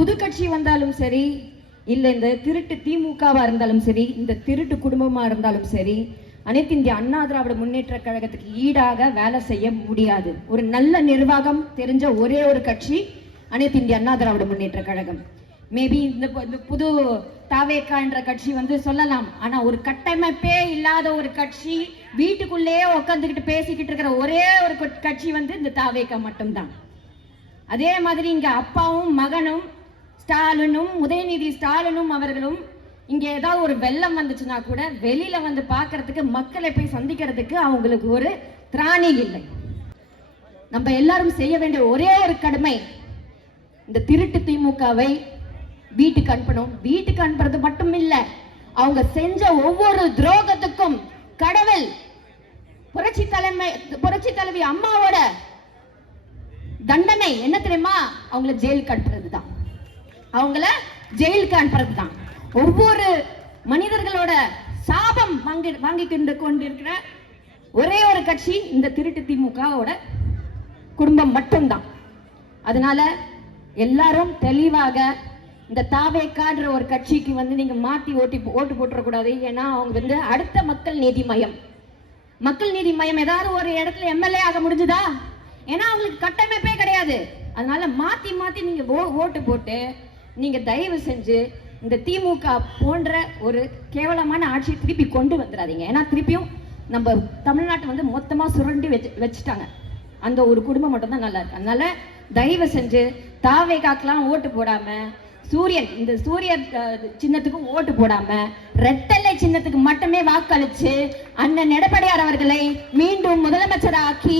புது கட்சி வந்தாலும் சரி, இல்லை இந்த திருட்டு திமுகவா இருந்தாலும் சரி, இந்த திருட்டு குடும்பமா இருந்தாலும் சரி, அனைத்து இந்திய அண்ணா திராவிட முன்னேற்ற கழகத்துக்கு ஈடாக வேலை செய்ய முடியாது. ஒரு நல்ல நிர்வாகம் தெரிஞ்ச ஒரே ஒரு கட்சி அனைத்து இந்திய அண்ணா திராவிட முன்னேற்ற கழகம். மேபி இந்த புது தாவேக்கா என்ற கட்சி சொல்லலாம், ஆனா ஒரு கட்டமைப்பே இல்லாத ஒரு கட்சி, வீட்டுக்குள்ளேயே உட்காந்துக்கிட்டு பேசிக்கிட்டு இருக்கிற ஒரே ஒரு கட்சி இந்த தாவேக்கா மட்டும்தான். அதே மாதிரி இங்க அப்பாவும் மகனும் ஸ்டாலினும், உதயநிதி ஸ்டாலினும் அவர்களும் இங்க ஏதாவது ஒரு வெள்ளம் வந்துச்சுன்னா கூட வெளியில பார்க்கறதுக்கு, மக்களை போய் சந்திக்கிறதுக்கு அவங்களுக்கு ஒரு திராணி இல்லை. நம்ம எல்லாரும் செய்ய வேண்டிய ஒரே ஒரு கடமை, இந்த திருட்டு திமுகவை வீட்டுக்கு அனுப்பணும். வீட்டுக்கு அனுப்புறது மட்டும் இல்ல, அவங்க செஞ்ச ஒவ்வொரு துரோகத்துக்கும் கடவுள் புரட்சி தலைவி அம்மாவோட தண்டனை என்ன தெரியுமா? அவங்கள ஜெயிலுக்கு அனுப்புறதுதான். அவங்கள ஜெயிலுக்கு அனுப்புறதுதான். ஒவ்வொரு மனிதர்களோட சாபம் வாங்கி கொண்டிருக்கிற ஒரே ஒரு கட்சி இந்த திருட்டு திமுகவோட குடும்பம் மட்டும்தான். அதனால எல்லாரும் தெளிவாக இந்த தாவேக்கான்ற ஒரு கட்சிக்கு நீங்க மாத்தி ஓட்டு போட்டுறக்கூடாது. ஏன்னா அவங்க அடுத்த மக்கள் நீதி மையம் ஏதாவது ஒரு இடத்துல எம்எல்ஏ ஆக முடிஞ்சுதா? ஏன்னா அவங்களுக்கு கட்டமைப்பே கிடையாது. அதனால மாத்தி மாத்தி நீங்க ஓட்டு போட்டு நீங்க தயவு செஞ்சு இந்த திமுக போன்ற ஒரு கேவலமான ஆட்சியை திருப்பி கொண்டு வந்துடாதீங்க. ஏன்னா திருப்பியும் நம்ம தமிழ்நாட்டை மொத்தமா சுரண்டி வச்சுட்டாங்க. அந்த ஒரு குடும்பம் மட்டும் தான் நல்லா இருக்கு. அதனால தயவு செஞ்சு தாவேக்காக்கெல்லாம் ஓட்டு போடாம, இந்த சூரிய சின்னத்துக்கும் ஓட்டு போடாம, ரெட்டலை சின்னத்துக்கு மட்டுமே வாக்களிச்சு அண்ணன் எடப்பாடியார் அவர்களை மீண்டும் முதலமைச்சராக்கி